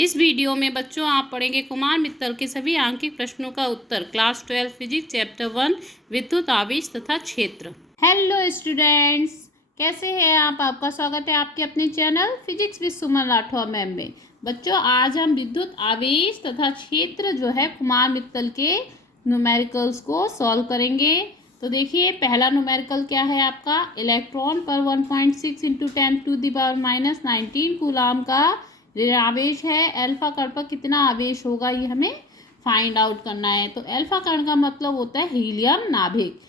इस वीडियो में बच्चों आप पढ़ेंगे कुमार मित्तल के सभी आंकिक प्रश्नों का उत्तर। क्लास 12 फिजिक्स चैप्टर 1 विद्युत आवेश तथा क्षेत्र। हेलो स्टूडेंट्स, कैसे हैं आप? आपका स्वागत है आपके अपने channel physics with Suman Rathore ma'am में। बच्चों, आज हम विद्युत आवेश तथा क्षेत्र जो है कुमार मित्तल के न्यूमेरिकल्स को सॉल्व करेंगे। तो देखिए, पहला न्यूमेरिकल क्या है आपका? इलेक्ट्रॉन पर 1.6 इंटू 10⁻⁹ कूलाम का आवेश है। अल्फा कण पर कितना आवेश होगा ये हमें फाइंड आउट करना है। तो अल्फा कण का मतलब होता है हीलियम नाभिक।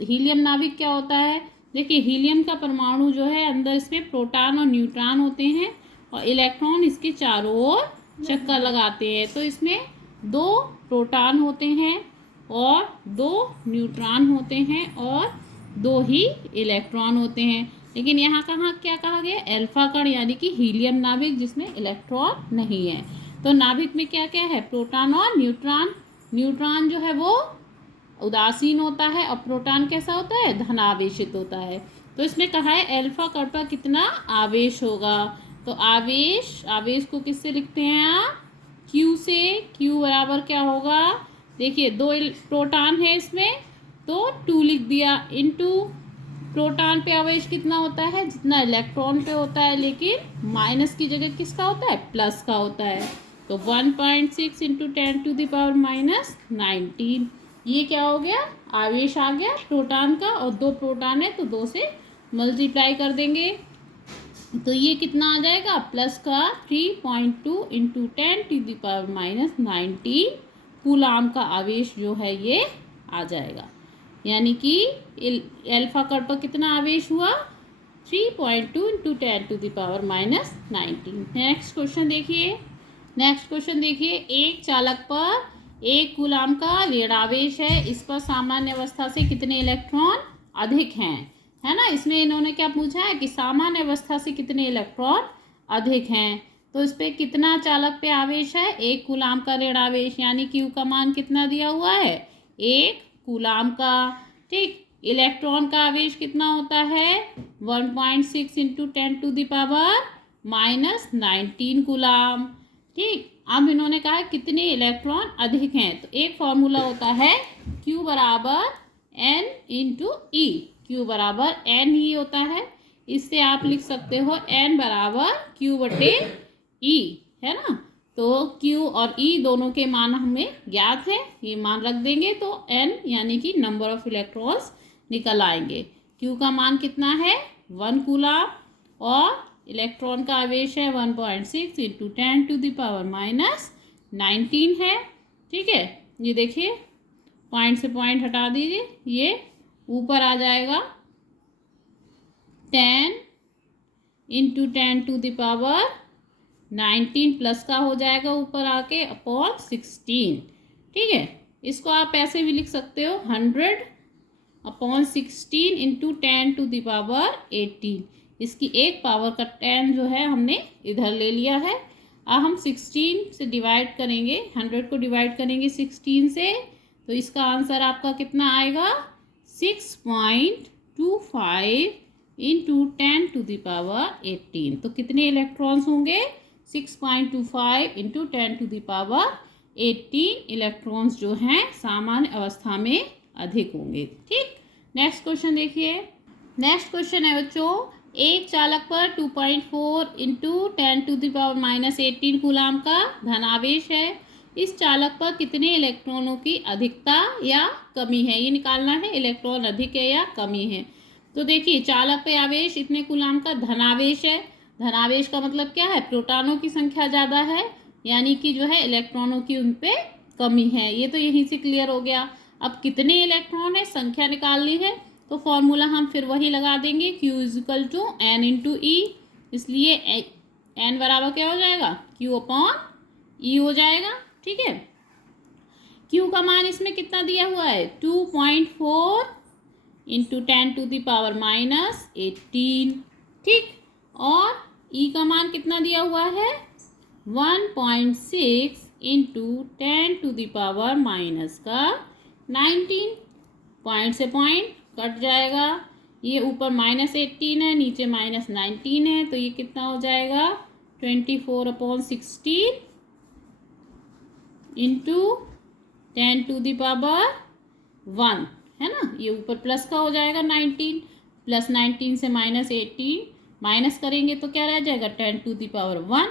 हीलियम नाभिक क्या होता है? देखिए, हीलियम का परमाणु जो है अंदर इसमें प्रोटॉन और न्यूट्रॉन होते हैं और इलेक्ट्रॉन इसके चारों ओर चक्कर लगाते हैं। तो इसमें 2 प्रोटॉन होते हैं और 2 न्यूट्रॉन होते हैं और 2 ही इलेक्ट्रॉन होते हैं। लेकिन यहाँ कहाँ क्या कहा गया? अल्फा कण यानी कि हीलियम नाभिक जिसमें इलेक्ट्रॉन नहीं है। तो नाभिक में क्या क्या है? प्रोटॉन और न्यूट्रॉन। न्यूट्रॉन जो है वो उदासीन होता है और प्रोटॉन कैसा होता है? धनावेशित होता है। तो इसमें कहा है अल्फा कण पर कितना आवेश होगा। तो आवेश को किससे लिखते हैं आप? Q से। Q बराबर क्या होगा? देखिए, 2 प्रोटॉन है इसमें तो 2 लिख दिया, इंटू प्रोटॉन पे आवेश कितना होता है? जितना इलेक्ट्रॉन पे होता है, लेकिन माइनस की जगह किसका होता है? प्लस का होता है। तो 1.6 इंटू 10⁻⁹ ये क्या हो गया? आवेश आ गया प्रोटॉन का, और 2 प्रोटॉन है तो 2 से मल्टीप्लाई कर देंगे तो ये कितना आ जाएगा? प्लस का 3.2 इंटू 10⁻⁹ कूलाम का आवेश जो है ये आ जाएगा। यानी कि अल्फा कण पर कितना आवेश हुआ? 3.2 इंटू 10⁻⁹। नेक्स्ट क्वेश्चन देखिए, एक चालक पर 1 कूलाम का ऋणावेश है। इस पर सामान्य अवस्था से कितने इलेक्ट्रॉन अधिक हैं? है ना, इसमें इन्होंने क्या पूछा है कि सामान्य अवस्था से कितने इलेक्ट्रॉन अधिक हैं। तो इस पर कितना चालक पे आवेश है? 1 कूलाम का ऋणावेश, यानी Q का मान कितना दिया हुआ है? 1 कूलाम का। ठीक, इलेक्ट्रॉन का आवेश कितना होता है? 1.6 इंटू 10⁻⁻19 कूलाम। ठीक, अब इन्होंने कहा कितने इलेक्ट्रॉन अधिक हैं। तो एक फॉर्मूला होता है Q बराबर N इंटू ई। Q बराबर N ही होता है। इससे आप लिख सकते हो N बराबर Q बटे E, है ना। तो Q और E दोनों के मान हमें ज्ञात है, ये मान रख देंगे तो N यानी कि नंबर ऑफ इलेक्ट्रॉन्स निकल आएंगे। Q का मान कितना है? 1 कूलाम और इलेक्ट्रॉन का आवेश है 1.6 इंटू 10⁻⁹ है। ठीक है, ये देखिए, पॉइंट से पॉइंट हटा दीजिए, ये ऊपर आ जाएगा 10 इंटू 10⁻⁹ प्लस का हो जाएगा ऊपर आके अपॉन 16। ठीक है, इसको आप ऐसे भी लिख सकते हो 100/16 इंटू 10⁻18। इसकी एक पावर का 10 जो है हमने इधर ले लिया है। अब हम 16 से डिवाइड करेंगे, 100 को डिवाइड करेंगे 16 से, तो इसका आंसर आपका कितना आएगा? 6.25 इंटू 10⁻18। तो कितने इलेक्ट्रॉन्स होंगे? 6.25 इंटू 10⁻18 इलेक्ट्रॉन्स जो हैं सामान्य अवस्था में अधिक होंगे। ठीक, नेक्स्ट क्वेश्चन देखिए। नेक्स्ट क्वेश्चन है बच्चों, एक चालक पर 2.4 इंटू 10⁻⁻18 कूलाम का धनावेश है। इस चालक पर कितने इलेक्ट्रॉनों की अधिकता या कमी है? ये निकालना है, इलेक्ट्रॉन अधिक है या कमी है। तो देखिए, चालक पे आवेश इतने कूलाम का धनावेश है। धनावेश का मतलब क्या है? प्रोटॉनों की संख्या ज़्यादा है, यानी कि जो है इलेक्ट्रॉनों की उन पे कमी है। ये तो यहीं से क्लियर हो गया। अब कितने इलेक्ट्रॉन है संख्या निकालनी है, तो फॉर्मूला हम फिर वही लगा देंगे, Q is equal to N into e. इसलिए N बराबर क्या हो जाएगा? Q अपॉन E हो जाएगा। ठीक है, Q का मान इसमें कितना दिया हुआ है? 2.4 इंटू 10⁻⁻18। ठीक, और E का मान कितना दिया हुआ है? 1.6 इंटू 10⁻⁻19। पॉइंट से पॉइंट कट जाएगा, ये ऊपर -18 है, नीचे -19 है, तो ये कितना हो जाएगा? 24/16 इंटू 10⁻1 है ना। ये ऊपर प्लस का हो जाएगा 19, प्लस 19 से -18 माइनस करेंगे तो क्या रह जाएगा 10⁻1,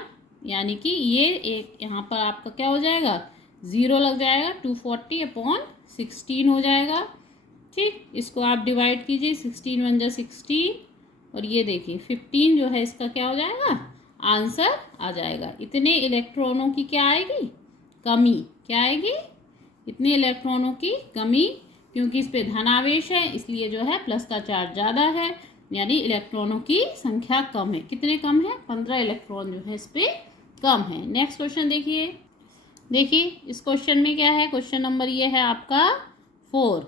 यानी कि ये एक यहाँ पर आपका क्या हो जाएगा 0 लग जाएगा, 240/16 हो जाएगा। ठीक, इसको आप डिवाइड कीजिए, 16 × 1 = 16 और ये देखिए 15 जो है इसका क्या हो जाएगा आंसर आ जाएगा। इतने इलेक्ट्रॉनों की क्या आएगी कमी, क्या आएगी इतने इलेक्ट्रॉनों की कमी, क्योंकि इस पे धनावेश है इसलिए जो है प्लस का चार्ज ज़्यादा है, यानी इलेक्ट्रॉनों की संख्या कम है। कितने कम है 15 इलेक्ट्रॉन जो है इस पे कम है। नेक्स्ट क्वेश्चन देखिए, इस क्वेश्चन में क्या है, क्वेश्चन नंबर ये है आपका 4।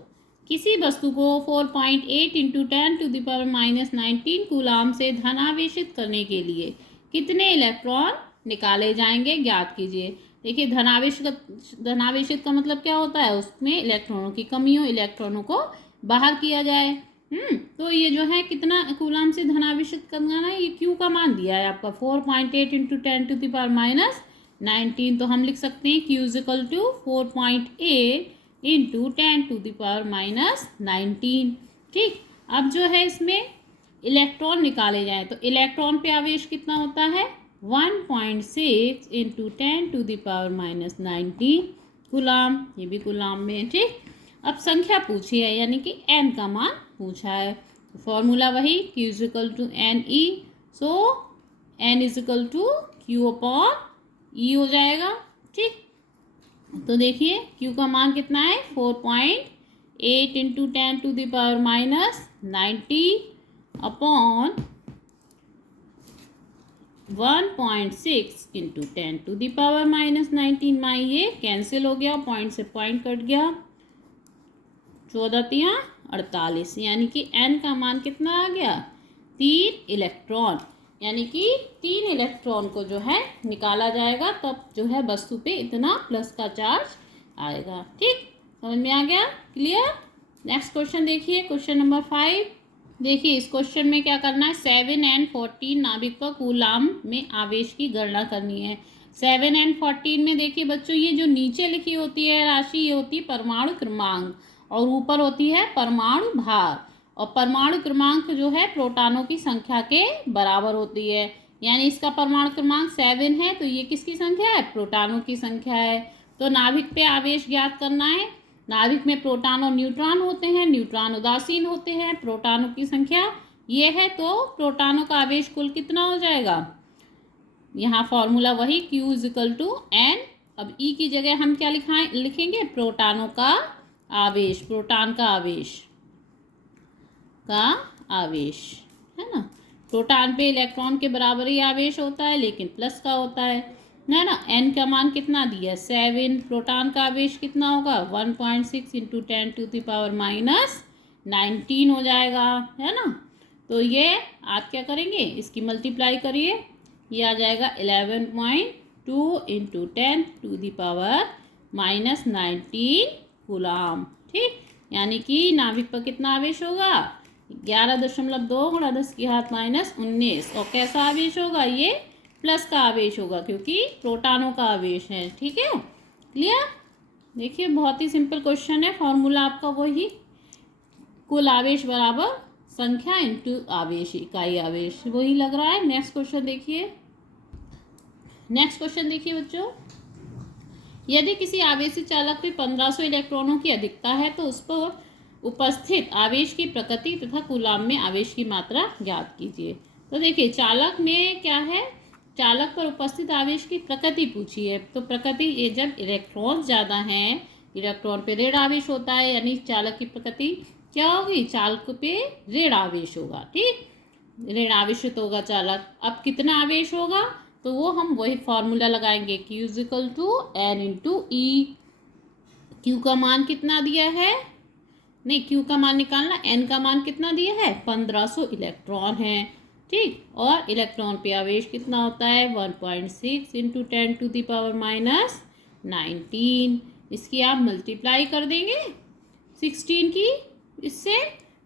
किसी वस्तु को 4.8 × 10⁻⁻19 कूलाम से धनावेशित करने के लिए कितने इलेक्ट्रॉन निकाले जाएंगे, ज्ञात कीजिए। देखिए धनावेशित का मतलब क्या होता है, उसमें इलेक्ट्रॉनों की कमी हो, इलेक्ट्रॉनों को बाहर किया जाए। तो ये जो है कितना कूलाम से धनावेशित करना है, ये क्यू का मान दिया है आपका 4.8 × 10⁻⁻19, तो हम लिख सकते हैं Q = 4.8 × 10⁻⁻19। ठीक, अब जो है इसमें इलेक्ट्रॉन निकाले जाए तो इलेक्ट्रॉन पे आवेश कितना होता है 1.6 × 10⁻⁻19 कूलाम, ये भी कूलाम में है। ठीक, अब संख्या पूछी है यानी कि n का मान पूछा है, तो फॉर्मूला वही Q = Ne, सो n = Q/E हो जाएगा। ठीक, तो देखिए Q का मान कितना है 4.8 × 10⁻⁻19 अपॉन 1.6 × 10⁻⁻19। माई ये कैंसिल हो गया, पॉइंट से पॉइंट कट गया, 14×3 = 48, यानी कि n का मान कितना आ गया 3 इलेक्ट्रॉन, यानी कि 3 इलेक्ट्रॉन को जो है निकाला जाएगा, तब जो है वस्तु पे इतना प्लस का चार्ज आएगा। ठीक, समझ में आ गया, क्लियर। नेक्स्ट क्वेश्चन देखिए, क्वेश्चन नंबर 5। देखिए इस क्वेश्चन में क्या करना है, 7n14 नाभिक पर कूलाम में आवेश की गणना करनी है। 7n14 में देखिए बच्चों, ये जो नीचे लिखी होती है राशि, ये होती है परमाणु क्रमांक और ऊपर होती है परमाणु भार, और परमाणु क्रमांक जो है प्रोटॉनों की संख्या के बराबर होती है, यानी इसका परमाणु क्रमांक 7 है, तो ये किसकी संख्या है प्रोटॉनों की संख्या है। तो नाभिक पे आवेश ज्ञात करना है। नाभिक में प्रोटॉन और न्यूट्रॉन होते हैं, न्यूट्रॉन उदासीन होते हैं, प्रोटॉनों की संख्या ये है, तो प्रोटॉनों का आवेश कुल कितना हो जाएगा, यहाँ फॉर्मूला वही Q = N। अब E की जगह हम क्या लिखेंगे प्रोटॉनों का आवेश, प्रोटॉन का आवेश है ना। प्रोटॉन पे इलेक्ट्रॉन के बराबर ही आवेश होता है, लेकिन प्लस का होता है ना। n का मान कितना दिया 7, प्रोटॉन का आवेश कितना होगा 1.6 × 10⁻⁻19 हो जाएगा, है ना। तो ये आप क्या करेंगे, इसकी मल्टीप्लाई करिए, ये आ जाएगा 11.2 × 10⁻⁻19 कूलाम। ठीक, यानी कि नाभिक पर कितना आवेश होगा 11.2 × 10⁻⁻19, और कैसा आवेश होगा ये प्लस का आवेश होगा, क्योंकि प्रोटॉनों का आवेश है। ठीक है, क्लियर। देखिए बहुत ही सिंपल क्वेश्चन है, फॉर्मूला आपका वही कुल आवेश बराबर संख्या इंटू आवेश, इकाई आवेश वही लग रहा है। नेक्स्ट क्वेश्चन देखिए, बच्चों, यदि किसी आवेशी चालक में 1500 इलेक्ट्रॉनों की अधिकता है तो उस पर उपस्थित आवेश की प्रकृति तथा कूलाम में आवेश की मात्रा ज्ञात कीजिए। तो देखिए चालक में क्या है, चालक पर उपस्थित आवेश की प्रकृति पूछी है, तो प्रकृति ये जब इलेक्ट्रॉन ज़्यादा हैं, इलेक्ट्रॉन पे ऋण आवेश होता है, यानी चालक की प्रकृति क्या होगी, चालक पे ऋण आवेश होगा। ठीक, ऋण आवेशित होगा चालक। अब कितना आवेश होगा, तो वो हम वही फॉर्मूला लगाएंगे Q = N × E। Q का मान कितना दिया है, नहीं Q का मान निकालना, N का मान कितना दिया है 1500 इलेक्ट्रॉन है। ठीक, और इलेक्ट्रॉन पे आवेश कितना होता है 1.6 × 10⁻⁻19। इसकी आप मल्टीप्लाई कर देंगे 16 की इससे,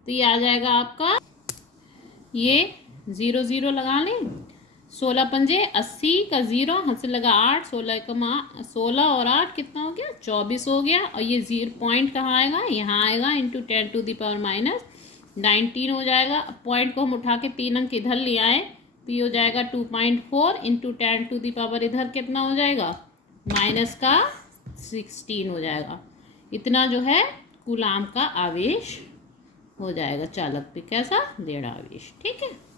तो ये आ जाएगा आपका, ये 0 0 लगा लें, 16 पंजे 80 का 0, हाथ से लगा 8, 16 और 8 कितना हो गया 24 हो गया। और ये 0 पॉइंट कहाँ आएगा, यहाँ आएगा, इंटू 10⁻⁻19 हो जाएगा। अब पॉइंट को हम उठा के 3 अंक इधर ले आए तो ये हो जाएगा 2.4 इंटू 10⁻, इधर कितना हो जाएगा -16 हो जाएगा। इतना जो है कूलाम का आवेश हो जाएगा चालक पे, कैसा, दृढ़ आवेश। ठीक है।